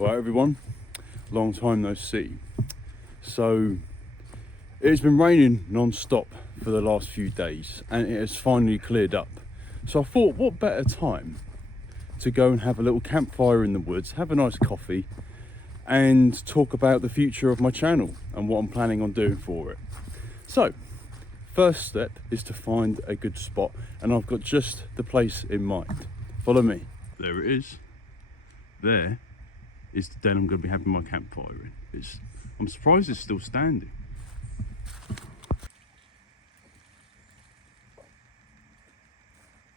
Right everyone, long time no see. So it's been raining non-stop for the last few days and it has finally cleared up. So I thought, what better time to go and have a little campfire in the woods, have a nice coffee and talk about the future of my channel and what I'm planning on doing for it. So first step is to find a good spot, and I've got just the place in mind. Follow me. There it is. There is the den I'm going to be having my campfire in. I'm surprised it's still standing.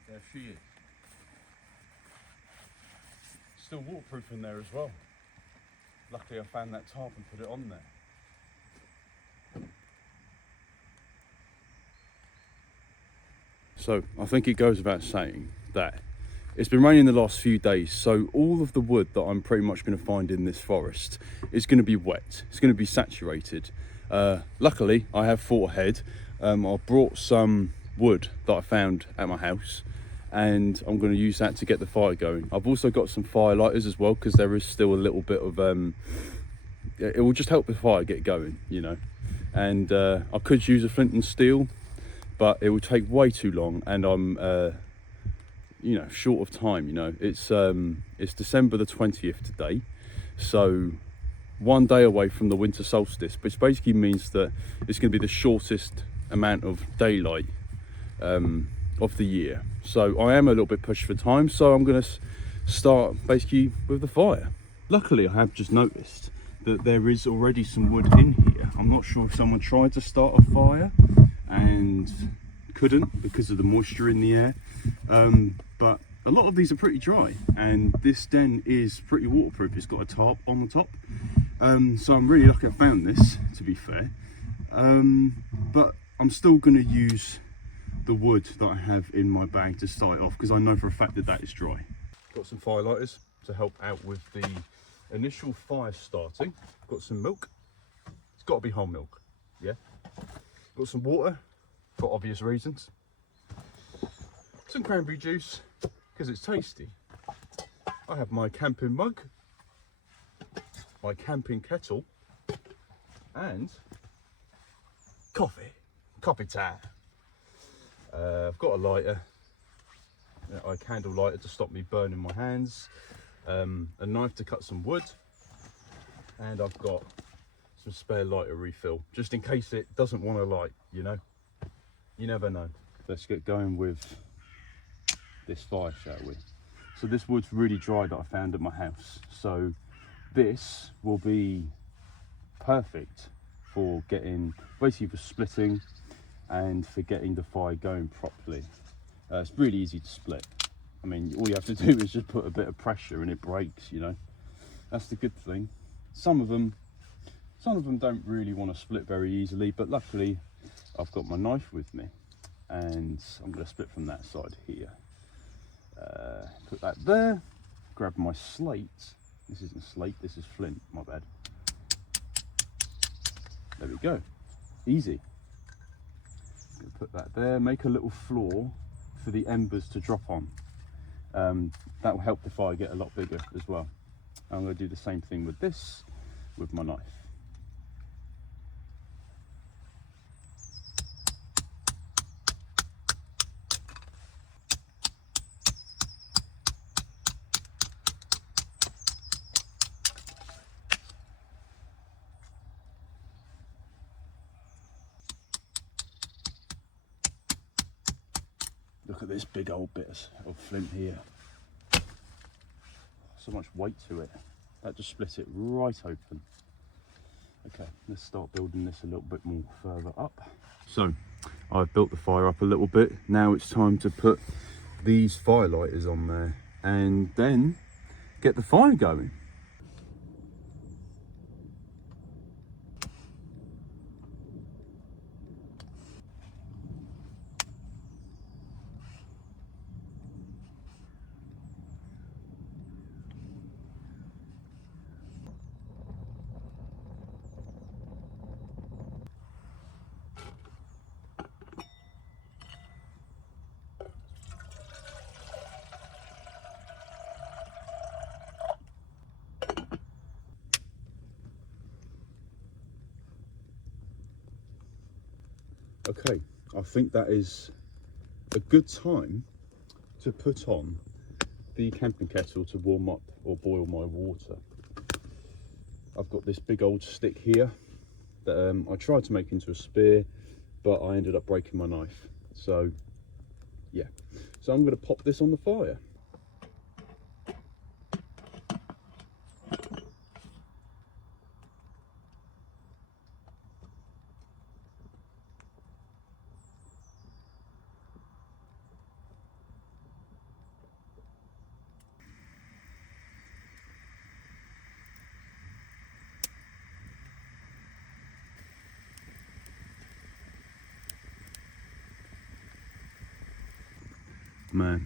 There she is. Still waterproof in there as well. Luckily I found that tarp and put it on there. So I think it goes without saying that it's been raining the last few days, so all of the wood that I'm pretty much going to find in this forest is going to be wet. It's going to be saturated. Luckily, I have thought ahead. I brought some wood that I found at my house, and I'm going to use that to get the fire going. I've also got some fire lighters as well, because there is still a little bit of it will just help the fire get going, you know. And I could use a flint and steel, but it would take way too long, and I'm you know, short of time. You know, it's December the 20th today, so one day away from the winter solstice, which basically means that it's going to be the shortest amount of daylight of the year. So I am a little bit pushed for time, so I'm going to start basically with the fire. Luckily I have just noticed that there is already some wood in here. I'm not sure if someone tried to start a fire and couldn't because of the moisture in the air, but a lot of these are pretty dry, and this den is pretty waterproof. It's got a tarp on the top, so I'm really lucky I found this, to be fair. But I'm still going to use the wood that I have in my bag to start it off, because I know for a fact that that is dry. Got some fire lighters to help out with the initial fire starting. Got some milk. It's got to be whole milk, yeah. Got some water for obvious reasons. Some cranberry juice because it's tasty. I have my camping mug, my camping kettle, and coffee time. I've got a lighter, a candle lighter to stop me burning my hands, a knife to cut some wood, and I've got some spare lighter refill just in case it doesn't want to light, you know. You never know. Let's get going with this fire, shall we? So this wood's really dry that I found at my house, so this will be perfect for getting, basically for splitting and for getting the fire going properly. It's really easy to split. I mean, all you have to do is just put a bit of pressure and it breaks, you know. That's the good thing. Some of them don't really want to split very easily, but luckily I've got my knife with me, and I'm going to split from that side here. Put that there, grab my slate. This isn't slate, this is flint, my bad. There we go, easy. Put that there, make a little floor for the embers to drop on. That will help the fire get a lot bigger as well. I'm going to do the same thing with this, with my knife. Look at this big old bit of flint here. So much weight to it. That just split it right open. Okay, let's start building this a little bit more further up. So I've built the fire up a little bit. Now it's time to put these fire lighters on there and then get the fire going. Okay, I think that is a good time to put on the camping kettle to warm up or boil my water. I've got this big old stick here that I tried to make into a spear, but I ended up breaking my knife. So yeah, so I'm going to pop this on the fire. Man,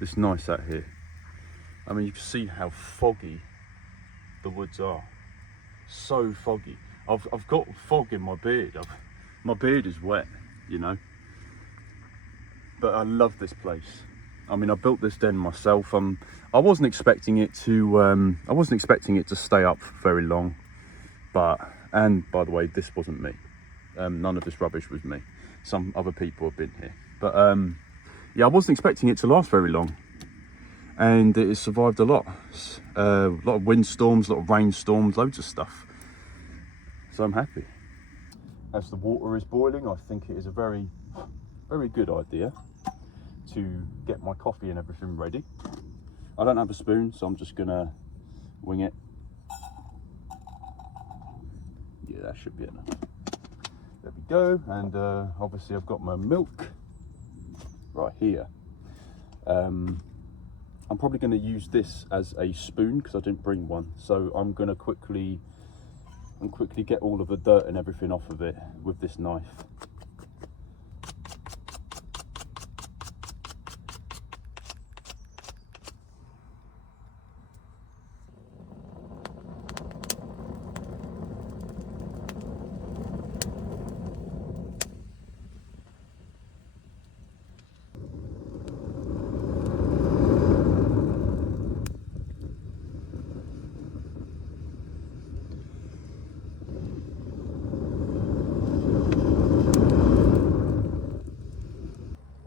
it's nice out here. I mean, you can see how foggy the woods are. So foggy. I've got fog in my beard. My beard is wet, you know. But I love this place. I mean, I built this den myself. I wasn't expecting it to stay up very long. And by the way, this wasn't me. None of this rubbish was me. Some other people have been here. But yeah, I wasn't expecting it to last very long. And it has survived a lot. A lot of windstorms, a lot of rainstorms, loads of stuff. So I'm happy. As the water is boiling, I think it is a very, very good idea to get my coffee and everything ready. I don't have a spoon, so I'm just gonna wing it. Yeah, that should be enough. There we go. And obviously I've got my milk right here. I'm probably going to use this as a spoon because I didn't bring one. So I'm going to quickly get all of the dirt and everything off of it with this knife.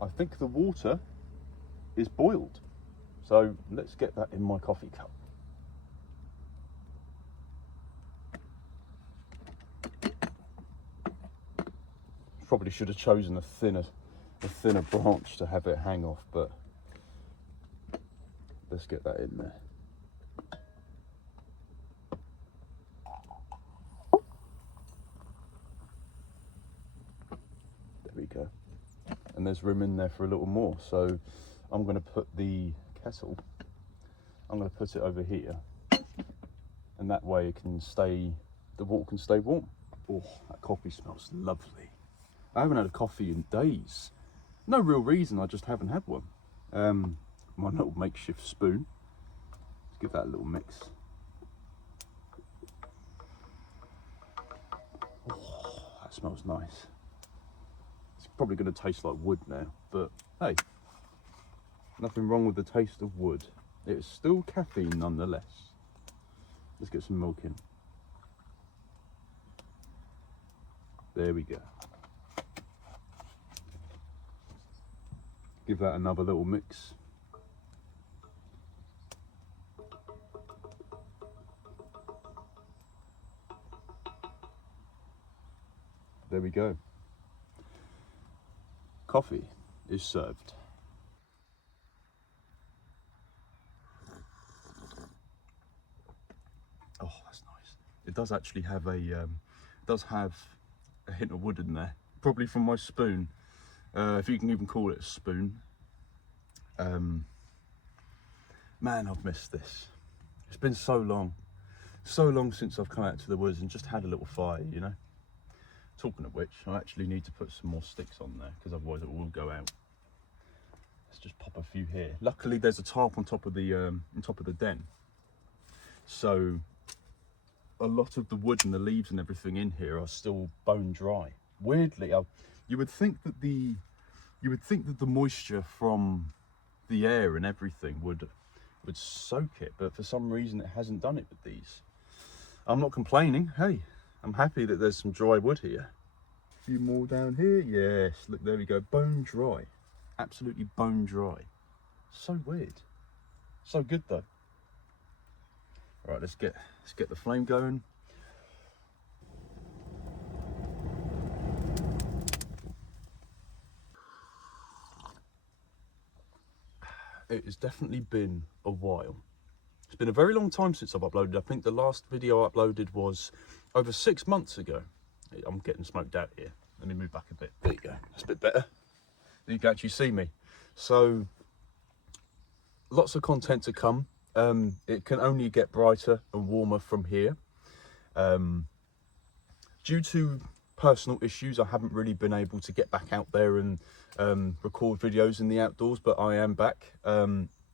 I think the water is boiled. So let's get that in my coffee cup. Probably should have chosen a thinner branch to have it hang off, but let's get that in there. There we go. And there's room in there for a little more, so I'm going to put the kettle, I'm going to put it over here, and that way the water can stay warm. Oh, that coffee smells lovely. I haven't had a coffee in days. No real reason, I just haven't had one. My little makeshift spoon. Let's give that a little mix. Oh, that smells nice. Probably going to taste like wood now, but hey, nothing wrong with the taste of wood. It's still caffeine nonetheless. Let's get some milk in. There we go. Give that another little mix. There we go. Coffee is served. Oh, that's nice. It does actually have a hint of wood in there, probably from my spoon, if you can even call it a spoon. Man, I've missed this. It's been so long since I've come out to the woods and just had a little fire, you know. Talking of which, I actually need to put some more sticks on there because otherwise it will go out. Let's just pop a few here. Luckily, there's a tarp on top of the den, so a lot of the wood and the leaves and everything in here are still bone dry. Weirdly, you would think that the moisture from the air and everything would soak it, but for some reason it hasn't done it with these. I'm not complaining. Hey, I'm happy that there's some dry wood here. few more down here. Yes, look, there we go. Bone dry. Absolutely bone dry. So weird. So good though. All right, let's get the flame going. It has definitely been a while. It's been a very long time since I've uploaded. I think the last video I uploaded was over 6 months ago. I'm getting smoked out here. Let me move back a bit. There you go. That's a bit better. You can actually see me. So, lots of content to come. It can only get brighter and warmer from here. Due to personal issues, I haven't really been able to get back out there and record videos in the outdoors, but I am back.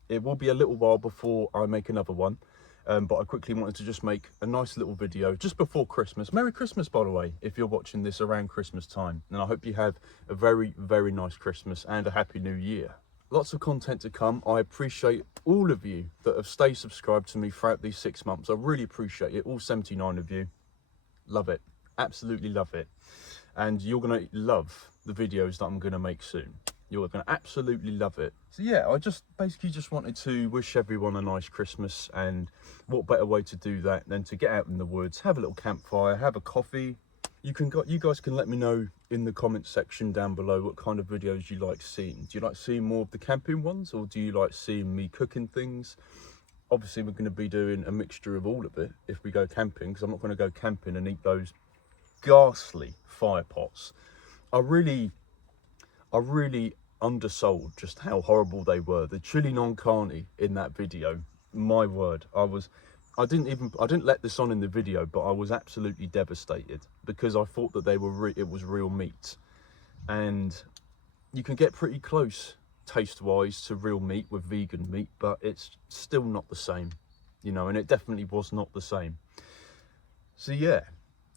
It will be a little while before I make another one, but I quickly wanted to just make a nice little video just before Christmas. Merry Christmas, by the way, if you're watching this around Christmas time, and I hope you have a very, very nice Christmas and a Happy New Year. Lots of content to come. I appreciate all of you that have stayed subscribed to me throughout these 6 months. I really appreciate it, all 79 of you. Love it, absolutely love it. And you're gonna love the videos that I'm gonna make soon. You're gonna absolutely love it. So yeah, I basically just wanted to wish everyone a nice Christmas, and what better way to do that than to get out in the woods, have a little campfire, have a coffee. You guys can let me know in the comment section down below what kind of videos you like seeing. Do you like seeing more of the camping ones, or do you like seeing me cooking things? Obviously we're going to be doing a mixture of all of it if we go camping, because I'm not going to go camping and eat those ghastly fire pots. I really undersold just how horrible they were. The chili non carne in that video, my word, I didn't let this on in the video, but I was absolutely devastated because I thought that it was real meat. And you can get pretty close taste wise to real meat with vegan meat, but it's still not the same, you know, and it definitely was not the same. So yeah,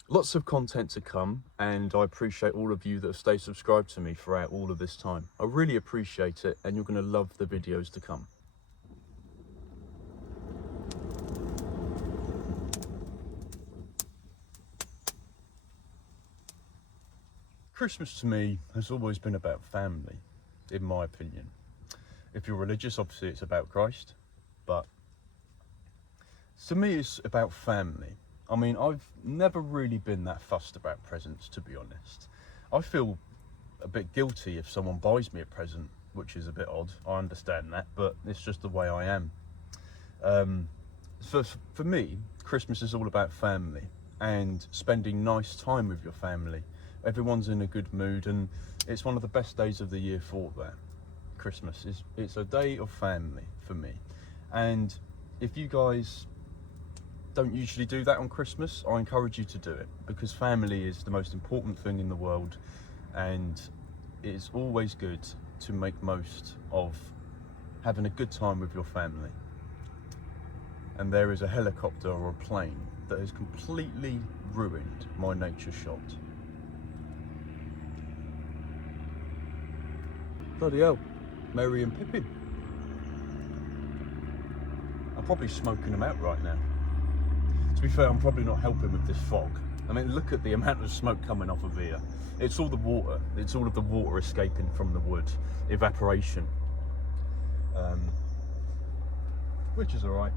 lots of content to come, and I appreciate all of you that have stayed subscribed to me throughout all of this time. I really appreciate it, and you're going to love the videos to come. Christmas to me has always been about family, in my opinion. If you're religious, obviously it's about Christ, but to me it's about family. I mean, I've never really been that fussed about presents, to be honest. I feel a bit guilty if someone buys me a present, which is a bit odd. I understand that, but it's just the way I am. For me, Christmas is all about family and spending nice time with your family. Everyone's in a good mood, and it's one of the best days of the year for that. Christmas it's a day of family for me. And if you guys don't usually do that on Christmas, I encourage you to do it, because family is the most important thing in the world, and it is always good to make most of having a good time with your family. And there is a helicopter or a plane that has completely ruined my nature shot. Bloody hell, Merry and Pippin. I'm probably smoking them out right now. To be fair, I'm probably not helping with this fog. I mean, look at the amount of smoke coming off of here. It's all the water. It's all of the water escaping from the wood. Evaporation. Which is alright.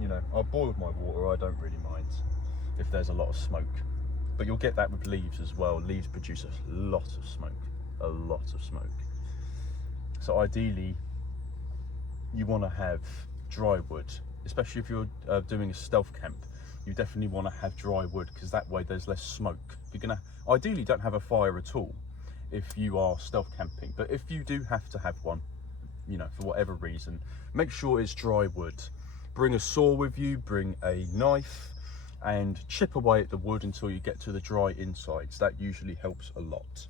You know, I boil my water, I don't really mind if there's a lot of smoke. But you'll get that with leaves as well. Leaves produce a lot of smoke. A lot of smoke. So ideally, you want to have dry wood, especially if you're doing a stealth camp. You definitely want to have dry wood, because that way there's less smoke. You're gonna ideally don't have a fire at all if you are stealth camping, but if you do have to have one, you know, for whatever reason, make sure it's dry wood. Bring a saw with you, bring a knife, and chip away at the wood until you get to the dry insides. That usually helps a lot.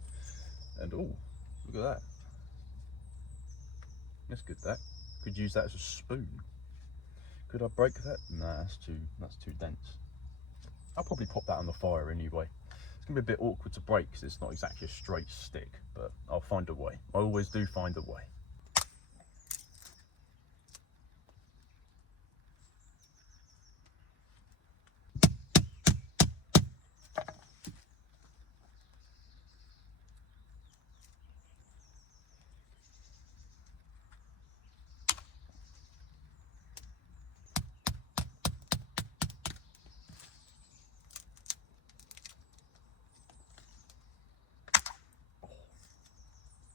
And oh, look at that. That's good. That could use that as a spoon. Could I break that? Nah, that's too dense. I'll probably pop that on the fire anyway. It's gonna be a bit awkward to break because it's not exactly a straight stick, but I'll find a way. I always do find a way.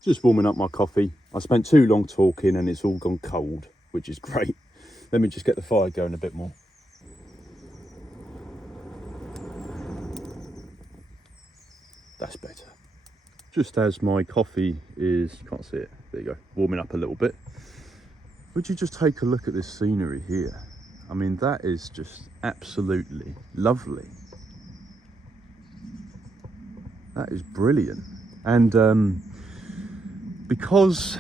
Just warming up my coffee. I spent too long talking and it's all gone cold, which is great. Let me just get the fire going a bit more. That's better. Just as my coffee is, you can't see it, there you go, warming up a little bit. Would you just take a look at this scenery here? I mean, that is just absolutely lovely. That is brilliant. And because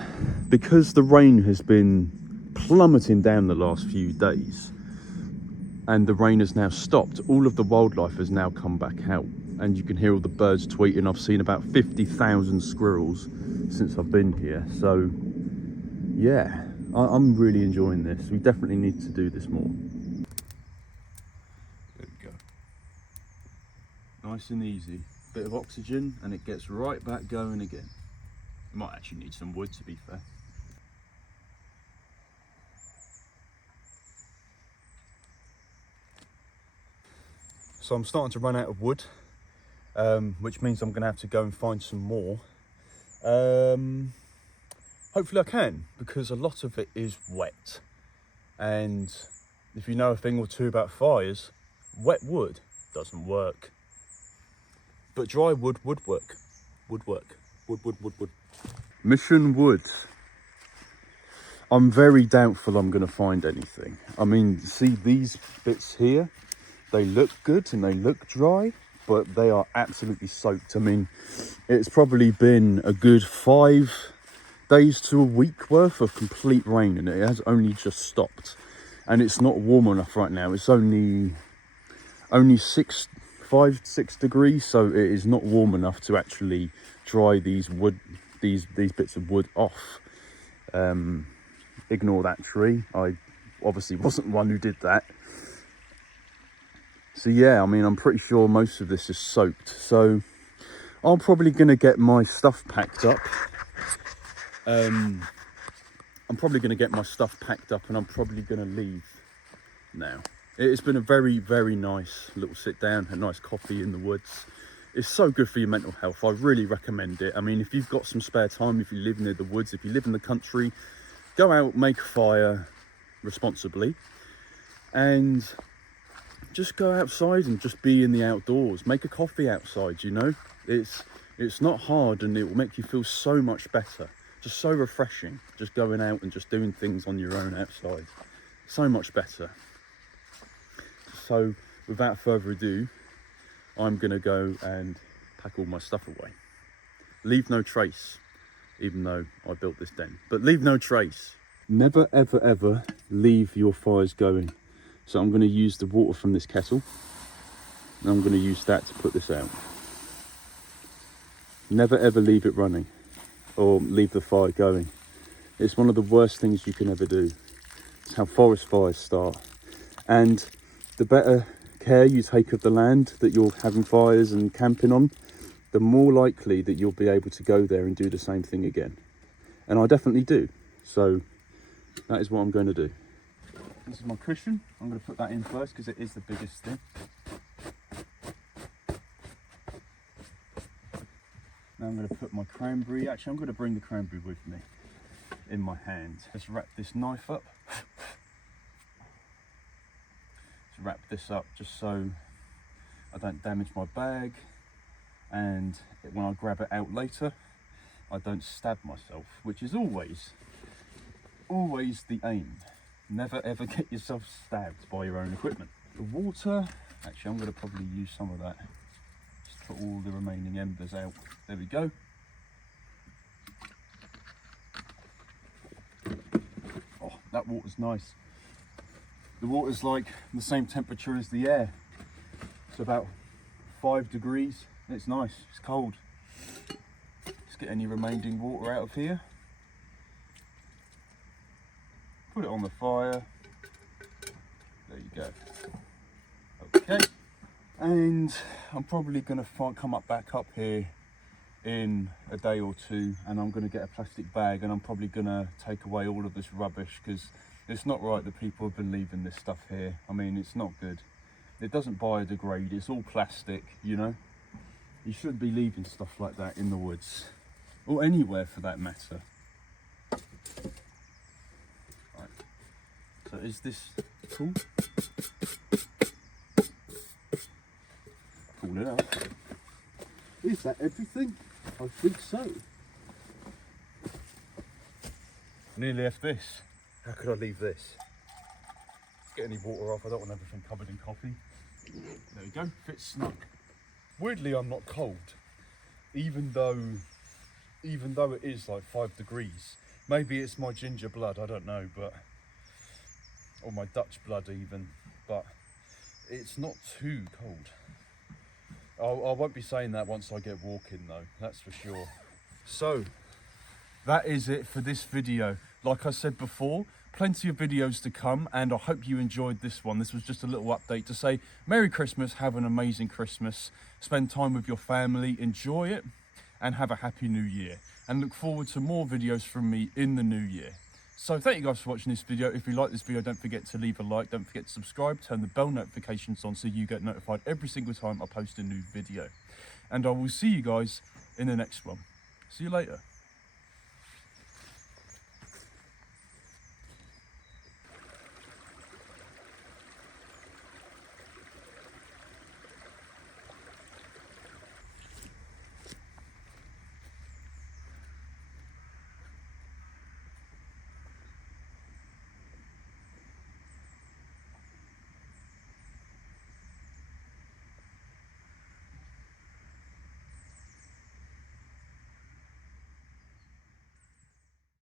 the rain has been plummeting down the last few days and the rain has now stopped, all of the wildlife has now come back out and you can hear all the birds tweeting. I've seen about 50,000 squirrels since I've been here. So yeah, I'm really enjoying this. We definitely need to do this more. There we go. Nice and easy. Bit of oxygen and it gets right back going again. Might actually need some wood, to be fair. So I'm starting to run out of wood, which means I'm going to have to go and find some more. Hopefully I can, because a lot of it is wet. And if you know a thing or two about fires, wet wood doesn't work. But dry wood would work. Would work. Wood. Mission wood. I'm very doubtful I'm going to find anything. I mean, see these bits here? They look good and they look dry, but they are absolutely soaked. I mean, it's probably been a good 5 days to a week worth of complete rain and it has only just stopped. And it's not warm enough right now. It's only 5, 6 degrees, so it is not warm enough to actually dry these bits of wood off. Ignore that tree. I obviously wasn't the one who did that. So yeah, I mean, I'm pretty sure most of this is soaked. So I'm probably going to get my stuff packed up. I'm probably going to get my stuff packed up and I'm probably going to leave now. It's been a very, very nice little sit down, a nice coffee in the woods. It's so good for your mental health. I really recommend it. I mean, if you've got some spare time, if you live near the woods, if you live in the country, go out, make a fire responsibly and just go outside and just be in the outdoors. Make a coffee outside, you know. It's not hard and it will make you feel so much better. Just so refreshing, just going out and just doing things on your own outside. So much better. So without further ado, I'm going to go and pack all my stuff away. Leave no trace, even though I built this den. But leave no trace. Never, ever, ever leave your fires going. So I'm going to use the water from this kettle. And I'm going to use that to put this out. Never, ever leave it running. Or leave the fire going. It's one of the worst things you can ever do. It's how forest fires start. And the better care you take of the land that you're having fires and camping on, the more likely that you'll be able to go there and do the same thing again. And I definitely do. So that is what I'm going to do. This is my cushion. I'm going to put that in first because it is the biggest thing. Now I'm going to put my cranberry. Actually, I'm going to bring the cranberry with me in my hand. Let's wrap this knife up. Wrap this up just so I don't damage my bag, and when I grab it out later I don't stab myself, which is always the aim. Never ever get yourself stabbed by your own equipment. The water, actually I'm going to probably use some of that, just put all the remaining embers out. There we go. Oh, that water's nice. The water's like the same temperature as the air. It's about 5 degrees. It's nice, it's cold. Let's get any remaining water out of here. Put it on the fire. There you go. Okay. And I'm probably going to come back up here in a day or two and I'm going to get a plastic bag and I'm probably going to take away all of this rubbish because it's not right that people have been leaving this stuff here. I mean, it's not good. It doesn't biodegrade, it's all plastic, you know. You shouldn't be leaving stuff like that in the woods or anywhere for that matter. Right. So is this cool? Pull it out. Is that everything? I think so. Nearly left this. How could I leave this? Get any water off, I don't want everything covered in coffee. There we go, fits snug. Weirdly, I'm not cold, even though it is like 5 degrees. Maybe it's my ginger blood, I don't know, but, or my Dutch blood even, but it's not too cold. I won't be saying that once I get walking though, that's for sure. So, that is it for this video. Like I said before, plenty of videos to come, and I hope you enjoyed this one. This was just a little update to say Merry Christmas, have an amazing Christmas, spend time with your family, enjoy it, and have a happy new year. And look forward to more videos from me in the new year. So thank you guys for watching this video. If you like this video, don't forget to leave a like, don't forget to subscribe, turn the bell notifications on so you get notified every single time I post a new video. And I will see you guys in the next one. See you later.